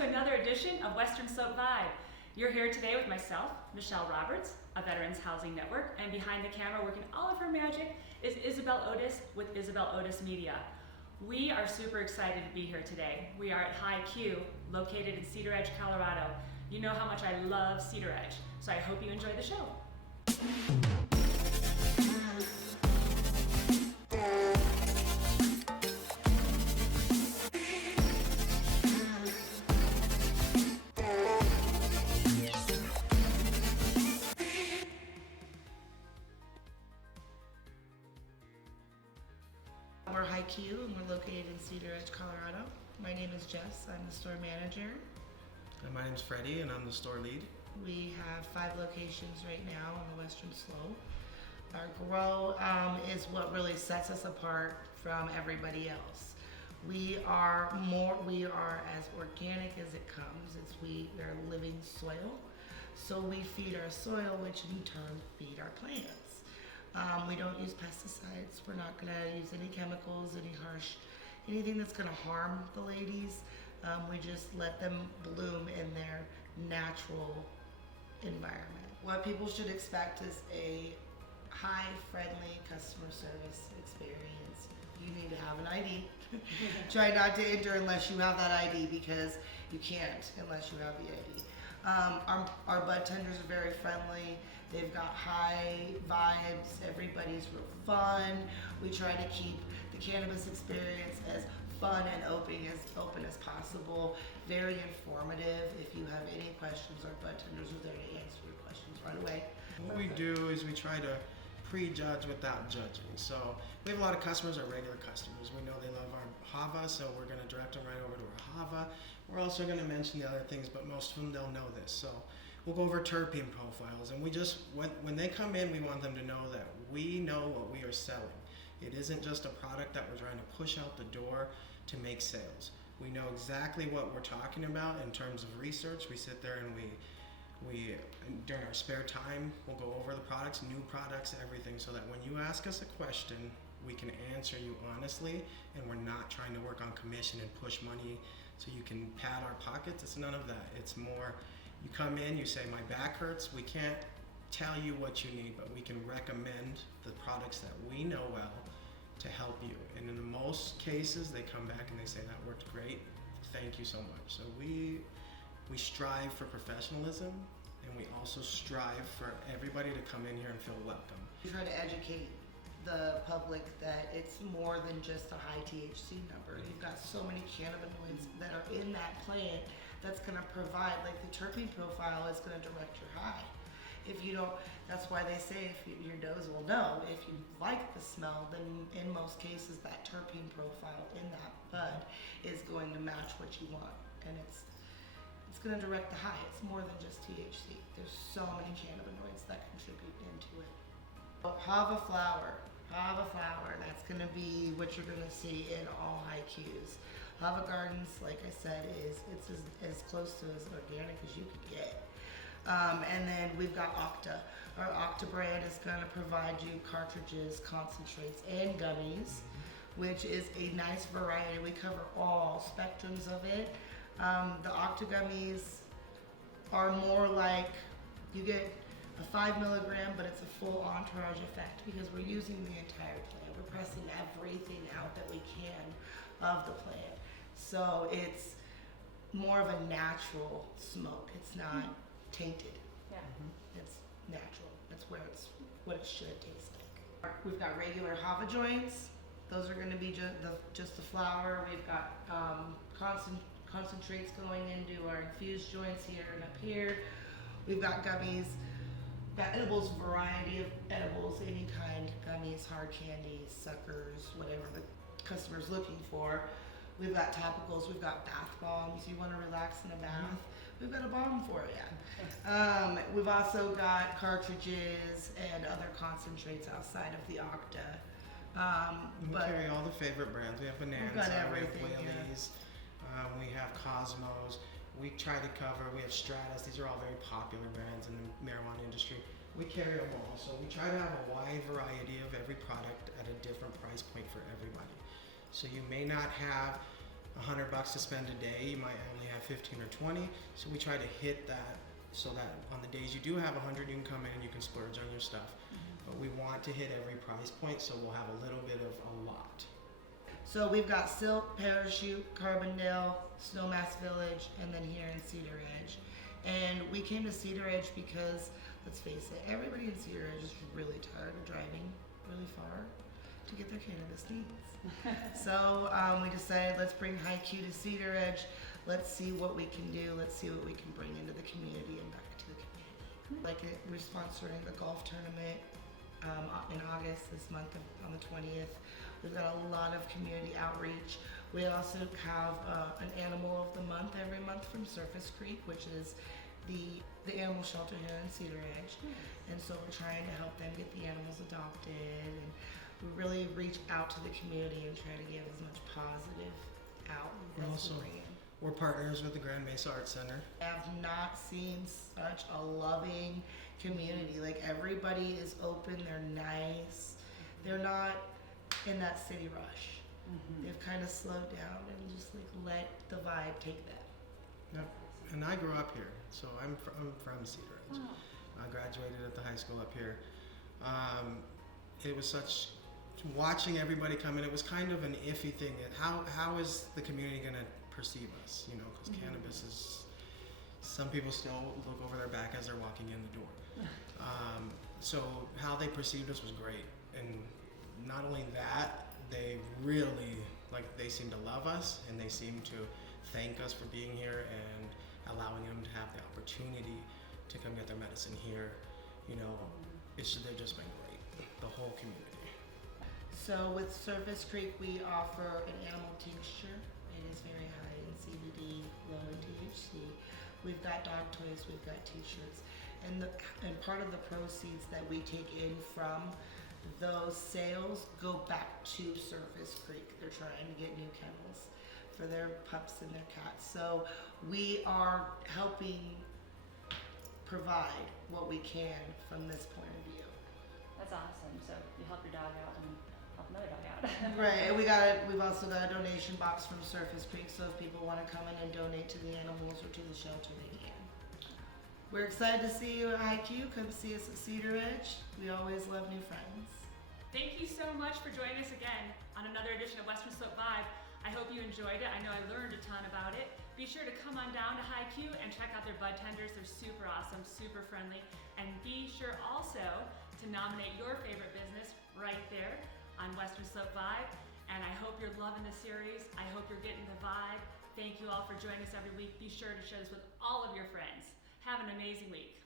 to another edition of Western Soap Vibe. You're here today with myself, Michelle Roberts, a Veterans Housing Network, and behind the camera working all of her magic is Isabel Otis with Isabel Otis Media. We are super excited to be here today. We are at High Q, located in Cedaredge, Colorado. You know how much I love Cedaredge, so I hope you enjoy the show. We're High Q and we're located in Cedaredge, Colorado. My name is Jess, I'm the store manager. And my name's Freddy and I'm the store lead. We have 5 locations right now on the western slope. Our grow is what really sets us apart from everybody else. We are as organic as it comes. We are living soil. So we feed our soil, which in turn feed our plants. We don't use pesticides. We're not going to use any chemicals, anything that's going to harm the ladies. We just let them bloom in their natural environment. What people should expect is a high, friendly customer service experience. You need to have an ID. Try not to enter unless you have that ID, because you can't unless you have the ID. Our bud tenders are very friendly. They've got high vibes. Everybody's real fun. We try to keep the cannabis experience as fun and open as possible. Very informative. If you have any questions, our bud tenders are there to answer your questions right away. What we do is we try to prejudge without judging. So we have a lot of customers that are regular customers. We know they love our Hava, so we're going to direct them right over to our Hava. We're also going to mention the other things, but most of them, they'll know this. So we'll go over terpene profiles, and we just, when they come in, we want them to know that we know what we are selling. It isn't just a product that we're trying to push out the door to make sales. We know exactly what we're talking about in terms of research. We sit there and we during our spare time, we'll go over the products, new products, everything, so that when you ask us a question, we can answer you honestly, and we're not trying to work on commission and push money so you can pad our pockets. It's none of that. It's more, you come in, you say, my back hurts. We can't tell you what you need, but we can recommend the products that we know well to help you. And in most cases, they come back and they say, that worked great. Thank you so much. So we strive for professionalism, and we also strive for everybody to come in here and feel welcome. We try to educate the public that it's more than just a high THC number. You've got so many cannabinoids that are in that plant that's going to provide, like the terpene profile is going to direct your high. If you don't, that's why they say if your nose will know. If you like the smell, then in most cases that terpene profile in that bud is going to match what you want, and it's going to direct the high. It's more than just THC. There's so many cannabinoids that contribute into it. Hava flower, that's going to be what you're going to see in all High Qs. Hava Gardens, like I said, it's as close to as organic as you could get. And then we've got Octa. Our Octa brand is going to provide you cartridges, concentrates, and gummies, which is a nice variety. We cover all spectrums of it. The Octa gummies are more like, you get a 5 milligram, but it's a full entourage effect because we're using the entire plant. We're pressing everything out that we can of the plant. So it's more of a natural smoke. It's not tainted. Yeah. It's natural. That's what it should taste like. We've got regular Hava joints. Those are going to be just the flower. We've got concentrates going into our infused joints here and up here. We've got gummies, got edibles, variety of edibles, any kind, gummies, hard candies, suckers, whatever the customer's looking for. We've got topicals, we've got bath bombs. You want to relax in a bath? We've got a bomb for you. We've also got cartridges and other concentrates outside of the Octa. We carry all the favorite brands. We have Bonanza, we have Whaleys, we have Cosmos. We try to cover, we have Stratus. These are all very popular brands in the marijuana industry. We carry them all. So we try to have a wide variety of every product at a different price point for everybody. So you may not have $100 to spend a day, you might only have 15 or 20. So we try to hit that so that on the days you do have 100, you can come in and you can splurge on your stuff. But we want to hit every price point, so we'll have a little bit of a lot. So we've got Silk, Parachute, Carbondale, Snowmass Village, and then here in Cedaredge. And we came to Cedaredge because, let's face it, everybody in Cedaredge is really tired of driving really far to get their cannabis needs. So we decided, let's bring High-Q to Cedaredge. Let's see what we can do. Let's see what we can bring into the community and back to the community. Like we're sponsoring the golf tournament in August this month on the 20th. We've got a lot of community outreach. We also have an animal of the month every month from Surface Creek, which is the animal shelter here in Cedaredge. And so we're trying to help them get the animals adopted, and we really reach out to the community and try to give as much positive out as we bring in. We're partners with the Grand Mesa Arts Center. I have not seen such a loving community. Like everybody is open, they're nice. They're not in that city rush. They've kind of slowed down and just like let the vibe take them. Yep. And I grew up here, so I'm from Cedaredge. Oh. I graduated at the high school up here. It was such, watching everybody come in, it was kind of an iffy thing. How is the community going to perceive us? You know, because cannabis is, some people still look over their back as they're walking in the door. So how they perceived us was great. And not only that, they really, like, they seem to love us, and they seem to thank us for being here and allowing them to have the opportunity to come get their medicine here. You know, they've just been great, the whole community. So with Surface Creek, we offer an animal tincture. It is very high in CBD, low in THC. We've got dog toys, we've got t-shirts. And part of the proceeds that we take in from those sales go back to Surface Creek. They're trying to get new kennels for their pups and their cats. So we are helping provide what we can from this point of view. That's awesome. So you help your dog out and help another dog out. Right, and we've also got a donation box from Surface Creek, so if people want to come in and donate to the animals or to the shelter, they can. We're excited to see you at High-Q. Come see us at Cedaredge. We always love new friends. Thank you so much for joining us again on another edition of Western Slope Vibe. I hope you enjoyed it. I know I learned a ton about it. Be sure to come on down to High-Q and check out their bud tenders. They're super awesome, super friendly. And be sure also to nominate your favorite business right there on Western Slope Vibe. And I hope you're loving the series. I hope you're getting the vibe. Thank you all for joining us every week. Be sure to share this with all of your friends. Have an amazing week.